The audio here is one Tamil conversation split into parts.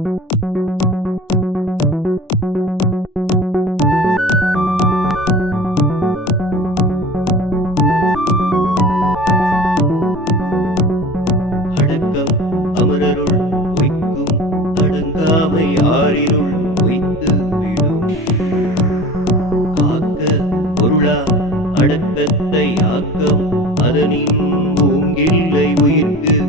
அடக்கம் அமரருள் உய்க்கும் அடங்காமை ஆறிருள் உய்த்து விடும். காக்க பொருளா அடக்கத்தை ஆக்கம் அதனின் மூங்கில்லை உயிர்க்கு.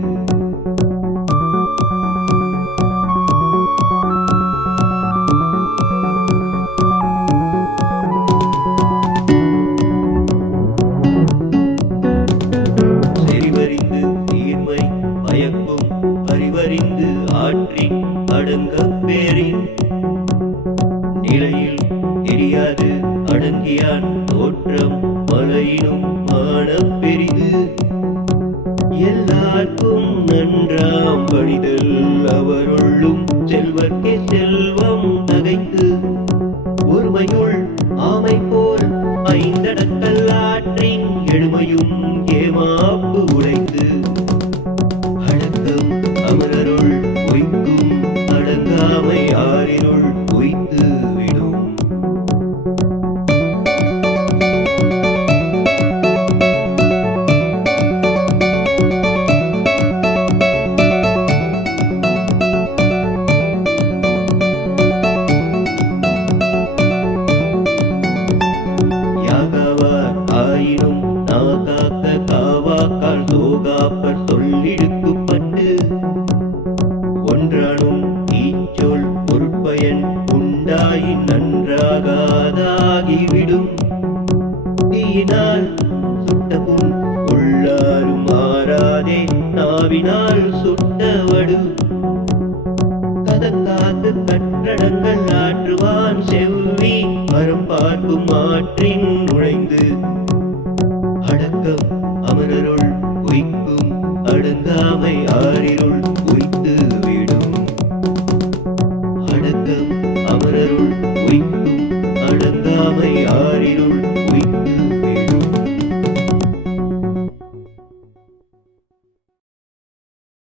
செறிவறிந்து தீர்மை பயக்கும் அறிவறிந்து ஆற்றின் அடங்கப் பேரின். நிலையில் தெரியாது அடங்கியான் தோற்றம் மலையினும் மானப் பெரிது. எல்லார்க்கும் நன்றாம் படிதல் அவருள்ளும் செல்வர்க்கே செல்வம் தகைத்து. ஒருமையுள் ஆமை போல் ஐந்தடக்கல் ஆற்றின் எழுமையும் ஏமாப்பு உடைத்து. அடக்கம் அமரருள் உய்க்கும் அடங்காமை ஆறிருள் உய்த்து விடும். யாகாவார் ஆயினும் நாகாக்க காவாக்கால் தோகாப்பர் சொல்லிடுக்குப்பட்டு. ஒன்றானும் ஈச்சொல் பொருட்பயன் உண்டாயின் நன்றாகாதாகிவிடும். தீயினால் சுட்டபுண் உள்ளாரும் மாறாதே நாவினால் சுட்டவடு. கதக்காத்து கற்றடங்கள் ஆற்றுவான் செவ்வி மரம் பார்க்கும் ஆற்றின் நுழைந்து. அடக்கம்